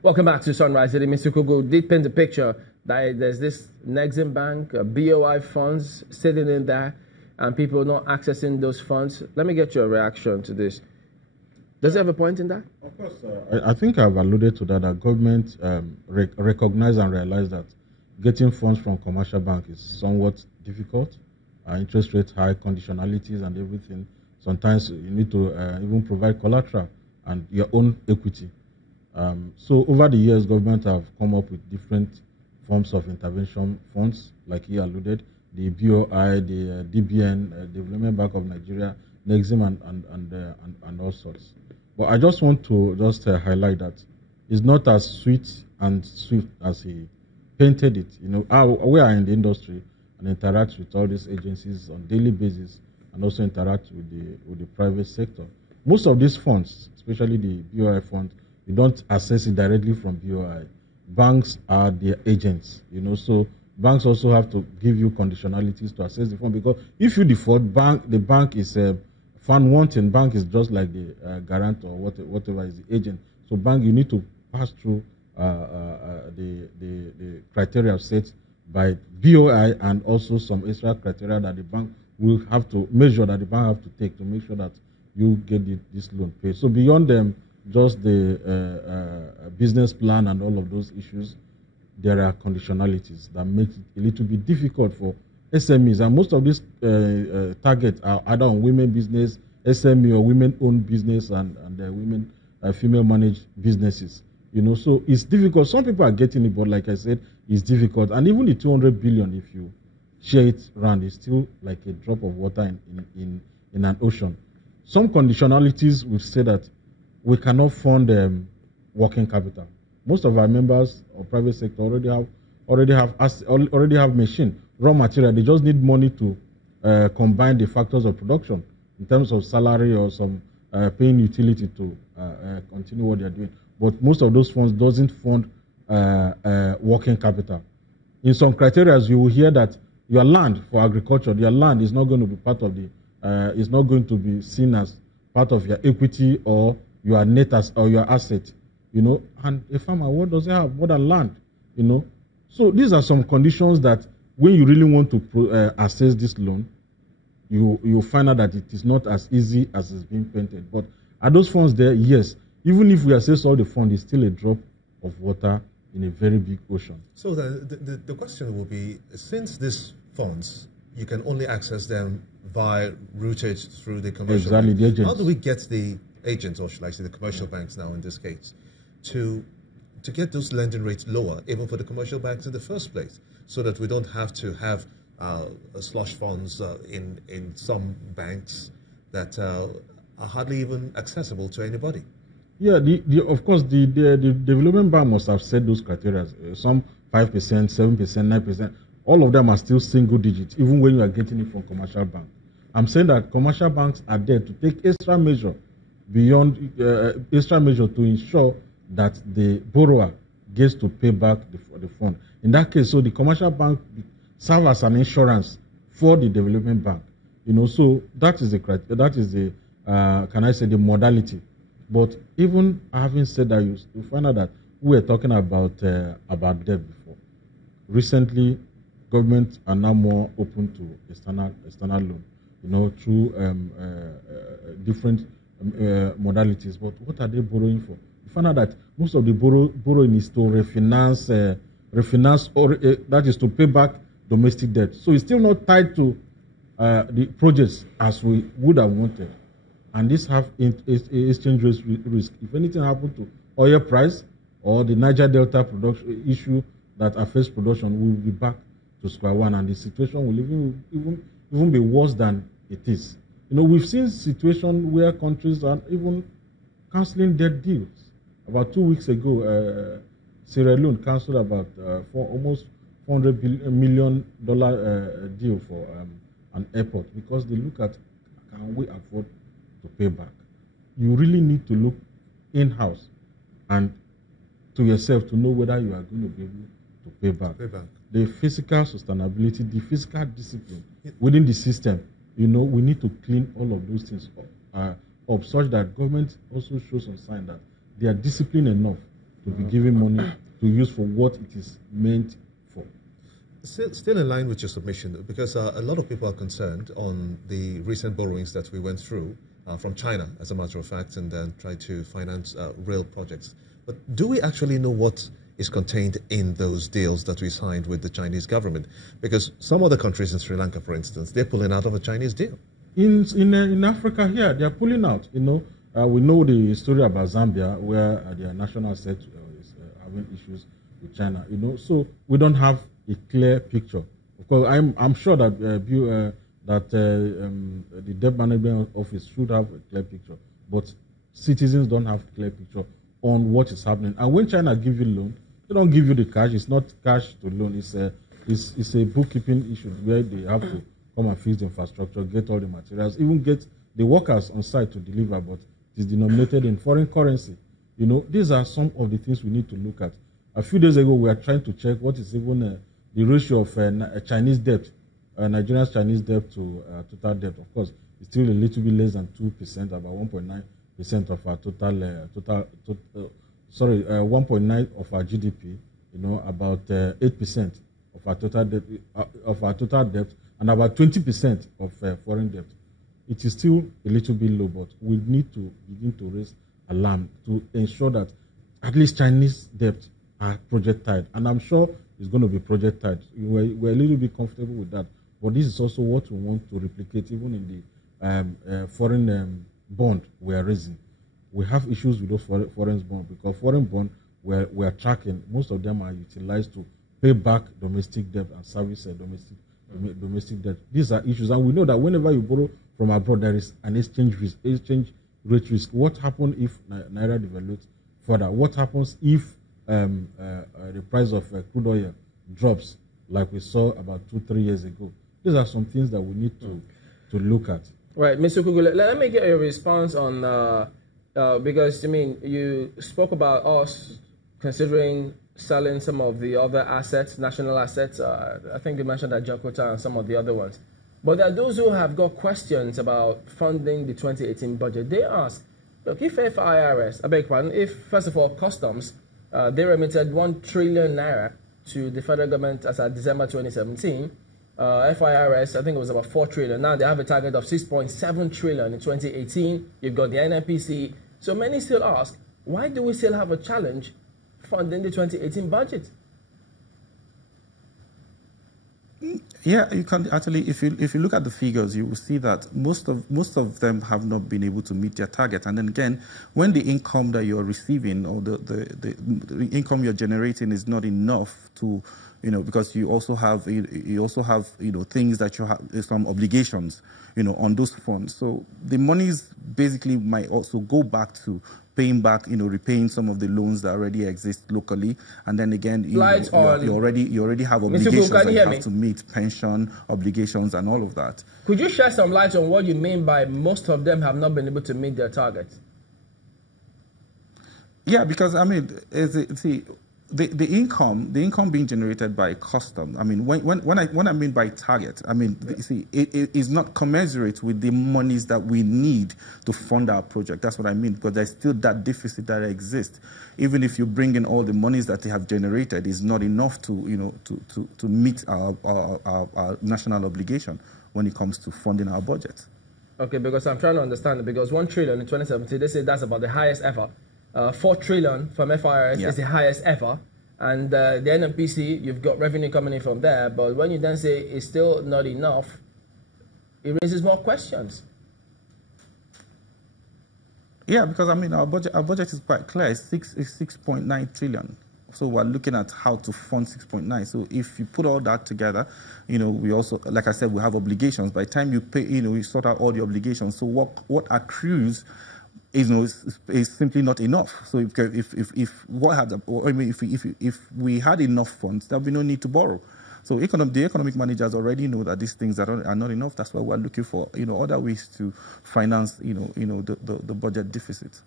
Welcome back to Sunrise City. Mr. Kogo did paint the picture that there's this Nexim Bank, BOI funds sitting in there, and people not accessing those funds. Let me get your reaction to this. Does it have a point in that? Of course. I think I've alluded to that government recognize and realize that getting funds from commercial bank is somewhat difficult. Interest rates high, conditionalities and everything. Sometimes you need to even provide collateral and your own equity. So over the years, government have come up with different forms of intervention funds, like he alluded, the BOI, the DBN, Development Bank of Nigeria, Nexim, and all sorts. But I just want to highlight that it's not as sweet and swift as he painted it. You know, we are in the industry and interact with all these agencies on a daily basis, and also interact with the private sector. Most of these funds, especially the BOI fund, you don't access it directly from BOI. Banks are their agents, you know, so banks also have to give you conditionalities to access the fund, because if you default, the bank is fund wanting. Bank is just like the guarantor, whatever is the agent. So bank, you need to pass through the criteria set by BOI, and also some extra criteria that the bank will have to measure, that the bank have to take to make sure that you get this loan paid. So beyond them, just the business plan and all of those issues, there are conditionalities that make it a little bit difficult for SMEs. And most of these targets are either on women business, SME, or women-owned business, and women, female-managed businesses. You know, so it's difficult. Some people are getting it, but like I said, it's difficult. And even the 200 billion, if you share it around, is still like a drop of water in an ocean. Some conditionalities will say that we cannot fund working capital. Most of our members of private sector already have machine, raw material. They just need money to combine the factors of production in terms of salary or some paying utility to continue what they're doing. But most of those funds doesn't fund working capital. In some criteria, you will hear that your land for agriculture, your land is not going to be part of is not going to be seen as part of your equity or your net or your asset, you know. And a farmer, what does he have? More than land, you know. So these are some conditions that when you really want to assess this loan, you find out that it is not as easy as it's being painted. But are those funds there? Yes. Even if we assess all the funds, it's still a drop of water in a very big ocean. So the question will be, since these funds, you can only access them via routed through the commercial bank. The agents. How do we get the agents, or should I say the commercial banks now in this case, to get those lending rates lower, even for the commercial banks in the first place, so that we don't have to have slush funds in some banks that are hardly even accessible to anybody? Yeah, of course, the development bank must have set those criteria. Some 5%, 7%, 9%. All of them are still single digits, even when you are getting it from commercial bank. I'm saying that commercial banks are there to take extra measure to ensure that the borrower gets to pay back the fund. In that case, so the commercial bank serve as an insurance for the development bank. You know, so that is the can I say, the modality. But even having said that, you find out that we were talking about debt before. Recently, governments are now more open to external loan, you know, through different modalities. But what are they borrowing for? You find out that most of the borrowing is to refinance, or that is to pay back domestic debt. So it's still not tied to the projects as we would have wanted. And this have exchange rate risk. If anything happened to oil price or the Niger Delta production issue that affects production, we will be back to square one, and the situation will even be worse than it is. You know, we've seen situations where countries are even cancelling debt deals. About 2 weeks ago, Sierra Leone cancelled about almost $400 million deal for an airport, because they look at, can we afford to pay back? You really need to look in-house and to yourself to know whether you are going to be able to pay back. The physical sustainability, the physical discipline within the system, you know, we need to clean all of those things up such that government also shows some sign that they are disciplined enough to be given money to use for what it is meant for. Still in line with your submission, because a lot of people are concerned on the recent borrowings that we went through from China, as a matter of fact, and then try to finance rail projects. But do we actually know what is contained in those deals that we signed with the Chinese government? Because some other countries in Sri Lanka, for instance, they're pulling out of a Chinese deal. In Africa here, they're pulling out. We know the story about Zambia, where their national asset is having issues with China. So we don't have a clear picture. Of course, I'm sure that the debt management office should have a clear picture, but citizens don't have a clear picture on what is happening. And when China gives you loan, they don't give you the cash. It's not cash to loan. It's a bookkeeping issue where they have to come and fix the infrastructure, get all the materials, even get the workers on site to deliver, but it is denominated in foreign currency. These are some of the things we need to look at. A few days ago, we were trying to check what is even the ratio of Chinese debt, Nigeria's Chinese debt to total debt. Of course, it's still a little bit less than 2%, about 1.9% of our 1.9 of our GDP. About 8% of our total debt, and about 20% of foreign debt. It is still a little bit low, but we need to begin to raise alarm to ensure that at least Chinese debt are project tied, and I'm sure it's going to be project tied. We're a little bit comfortable with that, but this is also what we want to replicate even in the foreign bond we are raising. We have issues with those foreign bonds because foreign bond we are tracking, most of them are utilized to pay back domestic debt and service domestic debt. These are issues, and we know that whenever you borrow from abroad, there is an exchange rate risk. What happens if Naira devalues further? What happens if the price of crude oil drops, like we saw about 2-3 years ago? These are some things that we need to look at. Right, Mr. Kugu, let me get your response on, because, you spoke about us considering selling some of the other assets, national assets. I think you mentioned that Jakarta and some of the other ones. But there are those who have got questions about funding the 2018 budget. They ask, look, if FIRS, I beg your pardon, if, first of all, customs, they remitted 1 trillion naira to the federal government as of December 2017, FIRS, I think it was about 4 trillion. Now they have a target of 6.7 trillion in 2018. You've got the NNPC. So many still ask, why do we still have a challenge funding the 2018 budget? Yeah, you can actually, if you look at the figures, you will see that most of them have not been able to meet their target. And then again, when the income that you're receiving or the income you're generating is not enough to, because you also have things that you have, some obligations, on those funds. So the monies basically might also go back to paying back, repaying some of the loans that already exist locally, and then again, you already have obligations that you have to meet, pension obligations and all of that. Could you shed some light on what you mean by most of them have not been able to meet their targets? Yeah, because the income being generated by custom. When I mean by target, it is not commensurate with the monies that we need to fund our project. That's what I mean, because there's still that deficit that exists. Even if you bring in all the monies that they have generated, is not enough to meet our national obligation when it comes to funding our budget. Okay, because I'm trying to understand it, because 1 trillion in 2017, they say that's about the highest ever. 4 trillion from FIRS is the highest ever. And the NNPC, you've got revenue coming in from there. But when you then say it's still not enough, it raises more questions. Yeah, because our budget is quite clear. It's 6.9 trillion. So we're looking at how to fund 6.9. So if you put all that together, we also, like I said, we have obligations. By the time you pay, we sort out all the obligations. So what accrues is simply not enough. So if we had enough funds, there'd be no need to borrow. So the economic managers already know that these things are not enough. That's why we're looking for other ways to finance the budget deficit.